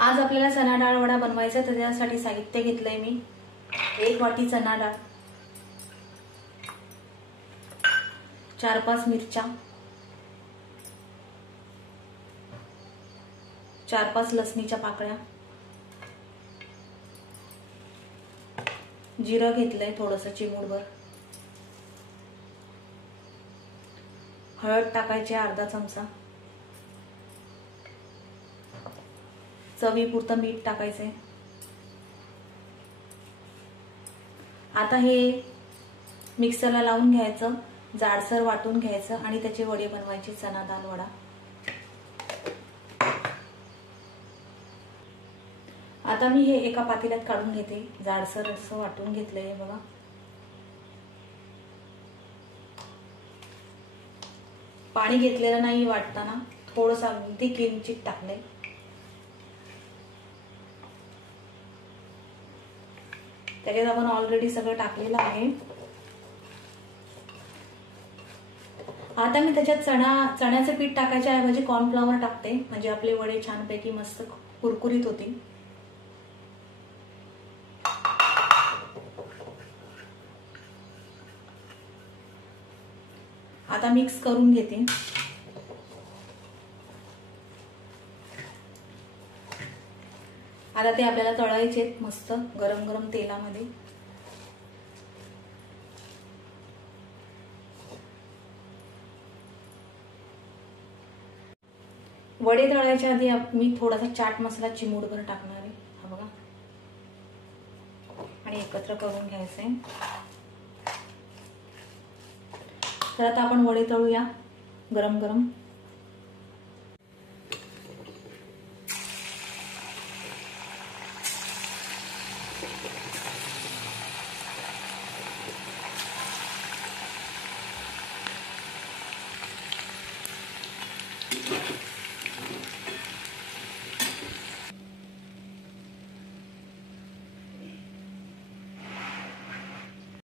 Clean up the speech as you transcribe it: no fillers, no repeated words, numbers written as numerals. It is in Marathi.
आज आपल्याला चणा डाळ वडा बनवायचा, तर त्यासाठी साहित्य घेतलंय मी 1 वाटी चणा डाळ, 4-5 मिरच्या, 4-5 लसणीच्या पाकळ्या, जिरं घेतलंय थोडंसं चिमूटभर, हळद टाकायची अर्धा चमचा, चवीपुरतं मीठ टाकायचंय। आता हे मिक्सरला लावून घ्यायचं, जाडसर वाटून घ्यायचं आणि त्याचे वडे बनवायचे, चणा डाळ वडा। आता मी हे एका पातेल्यात काढून घेते, जाडसर असं वाटून घेतलंय बघा। पाणी घेतलेलं नाही वाटताना, थोडंसं अगदी किंचित टाकलंय। त्याच्यात आपण ऑलरेडी सगळं टाकलेलं आहे। आता मी त्याच्यात चण्याचे पीठ टाकायच्या ऐवजी कॉर्नफ्लॉवर टाकते, म्हणजे आपले वडे छानपैकी मस्त कुरकुरीत होतील। आता मिक्स करून घेते। आता ते आपल्याला तळायचे मस्त गरम गरम तेलामध्ये। वडे तळायच्या आधी मी थोडासा चाट मसाला चिमूटभर टाकणार आहे, हा बघा, आणि एकत्र करून घ्यायचंय। तर आता आपण वडे तळूया गरम गरम।